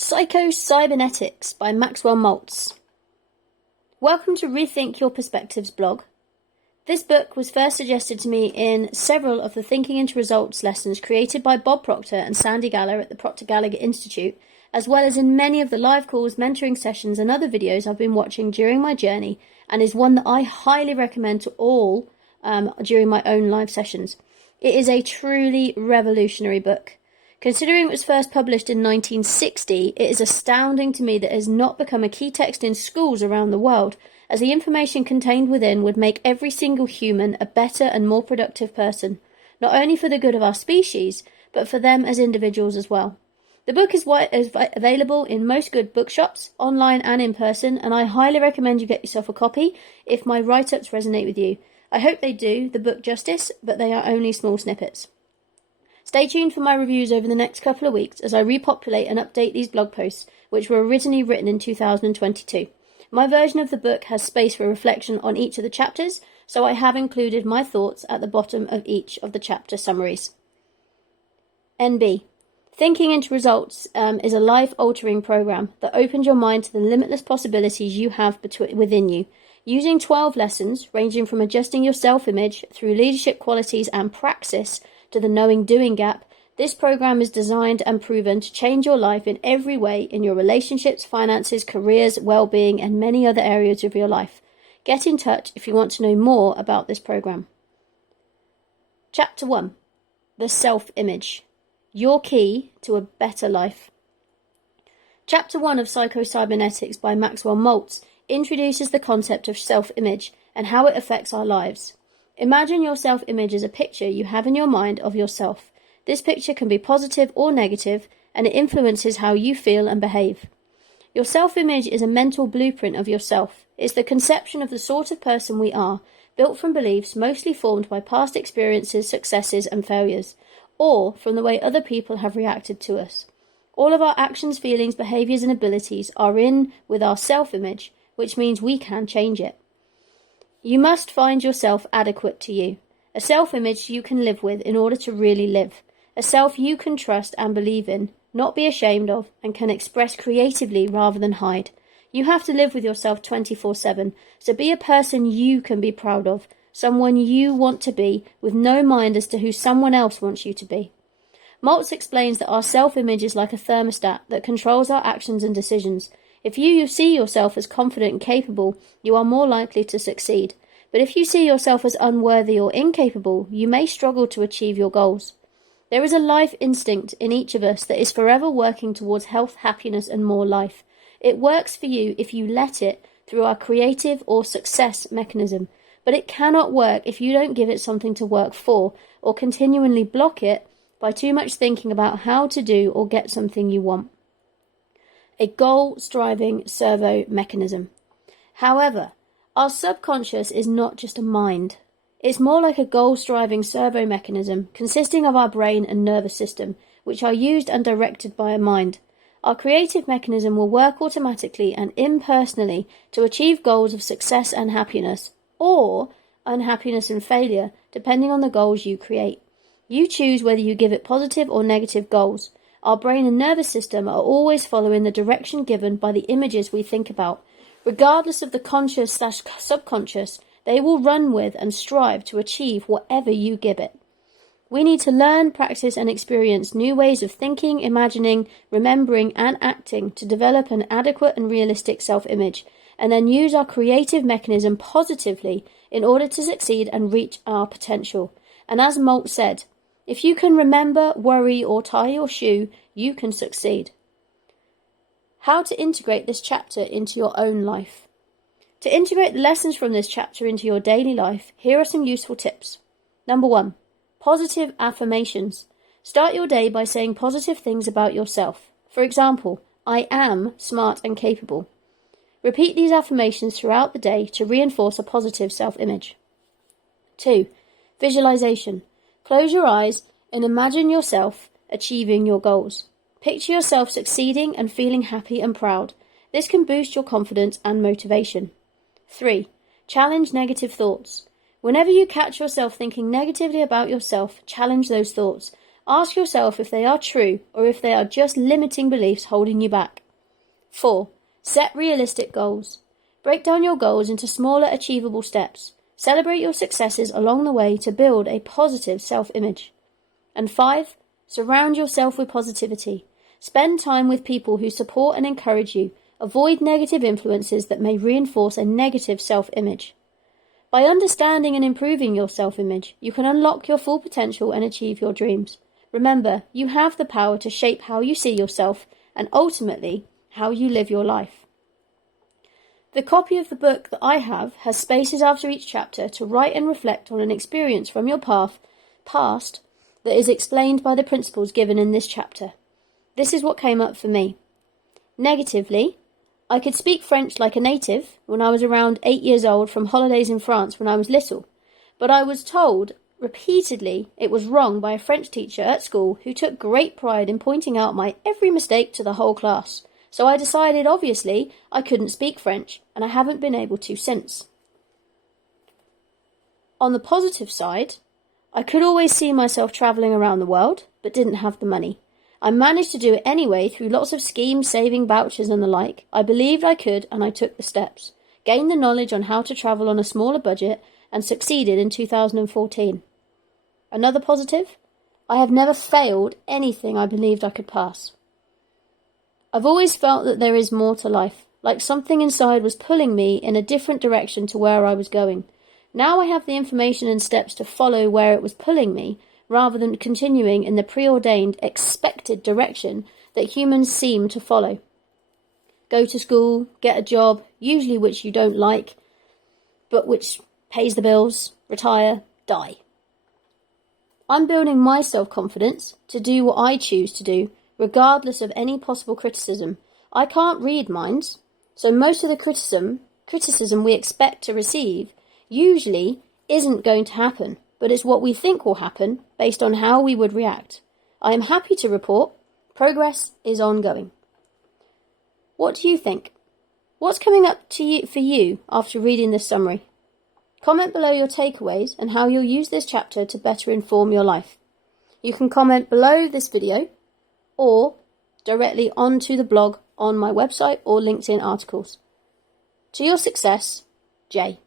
Psycho-Cybernetics by Maxwell Maltz. Welcome to Rethink Your Perspectives blog. This book was first suggested to me in several of the Thinking into Results lessons created by Bob Proctor and Sandy Galler at the Proctor Gallagher Institute, as well as in many of the live calls, mentoring sessions and other videos I've been watching during my journey, and is one that I highly recommend to all during my own live sessions. It is a truly revolutionary book. Considering it was first published in 1960, it is astounding to me that it has not become a key text in schools around the world, as the information contained within would make every single human a better and more productive person, not only for the good of our species, but for them as individuals as well. The book is available in most good bookshops, online and in person, and I highly recommend you get yourself a copy if my write-ups resonate with you. I hope they do the book justice, but they are only small snippets. Stay tuned for my reviews over the next couple of weeks as I repopulate and update these blog posts, which were originally written in 2022. My version of the book has space for reflection on each of the chapters, so I have included my thoughts at the bottom of each of the chapter summaries. NB. Thinking into Results is a life-altering program that opens your mind to the limitless possibilities you have within you. Using 12 lessons, ranging from adjusting your self-image through leadership qualities and praxis to the knowing-doing gap, this program is designed and proven to change your life in every way in your relationships, finances, careers, well-being, and many other areas of your life. Get in touch if you want to know more about this program. Chapter 1. The Self-Image. Your Key to a Better Life. Chapter 1 of Psycho-Cybernetics by Maxwell Maltz introduces the concept of self-image and how it affects our lives. Imagine your self-image as a picture you have in your mind of yourself. This picture can be positive or negative, and it influences how you feel and behave. Your self-image is a mental blueprint of yourself. It's the conception of the sort of person we are, built from beliefs mostly formed by past experiences, successes and failures, or from the way other people have reacted to us. All of our actions, feelings, behaviours and abilities are in with our self-image, which means we can change it. You must find yourself adequate to you, a self-image you can live with in order to really live, a self you can trust and believe in, not be ashamed of, and can express creatively rather than hide. You have to live with yourself 24/7, so be a person you can be proud of, someone you want to be, with no mind as to who someone else wants you to be. Maltz explains that our self-image is like a thermostat that controls our actions and decisions. If you see yourself as confident and capable, you are more likely to succeed. But if you see yourself as unworthy or incapable, you may struggle to achieve your goals. There is a life instinct in each of us that is forever working towards health, happiness, and more life. It works for you if you let it through our creative or success mechanism, but it cannot work if you don't give it something to work for or continually block it by too much thinking about how to do or get something you want. A goal-striving servo mechanism. However, our subconscious is not just a mind. It's more like a goal-striving servo mechanism consisting of our brain and nervous system, which are used and directed by a mind. Our creative mechanism will work automatically and impersonally to achieve goals of success and happiness, or unhappiness and failure, depending on the goals you create. You choose whether you give it positive or negative goals. Our brain and nervous system are always following the direction given by the images we think about. Regardless of the conscious/subconscious, they will run with and strive to achieve whatever you give it. We need to learn, practice and experience new ways of thinking, imagining, remembering and acting to develop an adequate and realistic self-image, and then use our creative mechanism positively in order to succeed and reach our potential. And as Maltz said, if you can remember, worry or tie your shoe, you can succeed. How to integrate this chapter into your own life. To integrate the lessons from this chapter into your daily life, here are some useful tips. Number 1. Positive affirmations. Start your day by saying positive things about yourself. For example, I am smart and capable. Repeat these affirmations throughout the day to reinforce a positive self-image. 2. Visualization. Close your eyes and imagine yourself achieving your goals. Picture yourself succeeding and feeling happy and proud. This can boost your confidence and motivation. 3. Challenge negative thoughts. Whenever you catch yourself thinking negatively about yourself, challenge those thoughts. Ask yourself if they are true or if they are just limiting beliefs holding you back. 4. Set realistic goals. Break down your goals into smaller, achievable steps. Celebrate your successes along the way to build a positive self-image. And 5. Surround yourself with positivity. Spend time with people who support and encourage you. Avoid negative influences that may reinforce a negative self-image. By understanding and improving your self-image, you can unlock your full potential and achieve your dreams. Remember, you have the power to shape how you see yourself and ultimately how you live your life. The copy of the book that I have has spaces after each chapter to write and reflect on an experience from your past that is explained by the principles given in this chapter. This is what came up for me. Negatively, I could speak French like a native when I was around 8 years old from holidays in France when I was little, but I was told repeatedly it was wrong by a French teacher at school who took great pride in pointing out my every mistake to the whole class. So I decided, obviously, I couldn't speak French, and I haven't been able to since. On the positive side, I could always see myself travelling around the world, but didn't have the money. I managed to do it anyway through lots of schemes, saving vouchers and the like. I believed I could, and I took the steps. Gained the knowledge on how to travel on a smaller budget, and succeeded in 2014. Another positive? I have never failed anything I believed I could pass. I've always felt that there is more to life, like something inside was pulling me in a different direction to where I was going. Now I have the information and steps to follow where it was pulling me, rather than continuing in the preordained, expected direction that humans seem to follow. Go to school, get a job, usually which you don't like, but which pays the bills, retire, die. I'm building my self-confidence to do what I choose to do, regardless of any possible criticism. I can't read minds, so most of the criticism we expect to receive usually isn't going to happen, but it's what we think will happen based on how we would react. I am happy to report progress is ongoing. What do you think? What's coming up for you after reading this summary? Comment below your takeaways and how you'll use this chapter to better inform your life. You can comment below this video or directly onto the blog on my website or LinkedIn articles. To your success, Jaiye.